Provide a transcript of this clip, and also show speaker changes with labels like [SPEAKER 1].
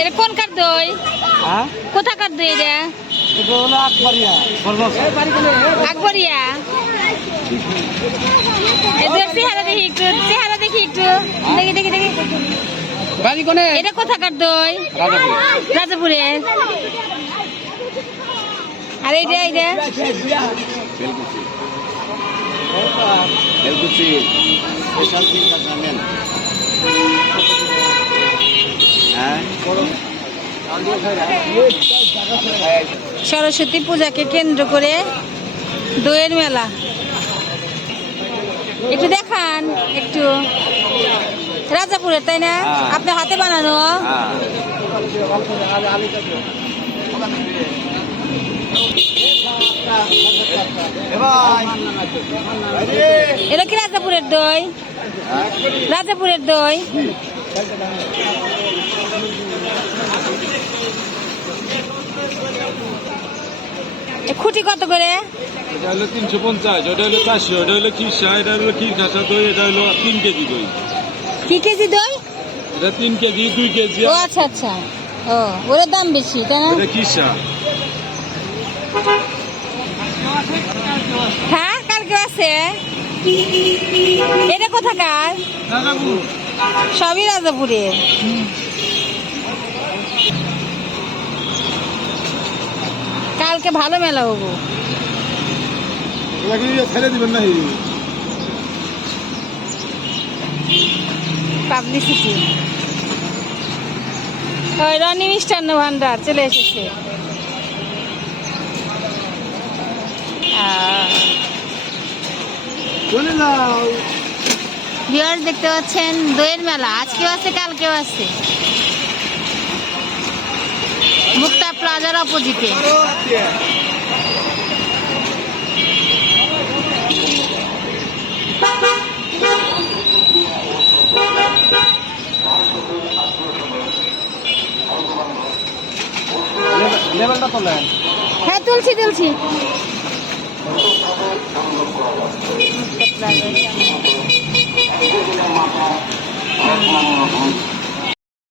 [SPEAKER 1] এটা কোন কার দই?
[SPEAKER 2] হ্যাঁ?
[SPEAKER 1] কোথাকার দই এটা
[SPEAKER 2] আকবরিয়া।
[SPEAKER 1] এদের চেহারা দেখি একটু চেহারা দেখি একটু। দেখি দেখি দেখি।
[SPEAKER 2] বাড়ি কোনে?
[SPEAKER 1] এটা কোথাকার দই?
[SPEAKER 2] রাজাপুর।
[SPEAKER 1] আর এইটা এইটা
[SPEAKER 3] বেলকুচি। স্পেশাল তিন কাজ নেন হ্যাঁ
[SPEAKER 1] সরস্বতী পূজাকে কেন্দ্র করে দইয়ের মেলা। একটু দেখান একটু। রাজাপুরের তাই না?
[SPEAKER 3] হ্যাঁ।
[SPEAKER 1] আপনার হাতে বানানো? এটা কি রাজাপুরের দই? রাজাপুরের দই? খুঁটি কত করে?
[SPEAKER 4] এটা হলো তিনশো পঞ্চাশ ওটা হলো চারশো ওটা হলো খিরসা এটা হলো খাসা দই এটা হলো তিন কেজি দই।
[SPEAKER 1] কি কেজি দই?
[SPEAKER 4] এটা তিন কেজি দুই কেজি।
[SPEAKER 1] ও আচ্ছা আচ্ছা। ও ওর দাম বেশি তাই না?
[SPEAKER 4] এটা খিরসা।
[SPEAKER 1] হ্যাঁ কালকে আছে? এটা কোথাকার? সবই রাজাপুরের। কালকে ভালো মেলা হব।
[SPEAKER 4] ফেলে দিবেন না
[SPEAKER 1] পাবলিসিটি ওই রনি মিষ্টান্ন ভান্ডার চলে এসেছে। দেখতে পাচ্ছেন দইয়ের মেলা। আজকেও আছে কালকেও আছে। প্লাজার অপোজিটে। হ্যাঁ তুলছি তুলছি। সামনে।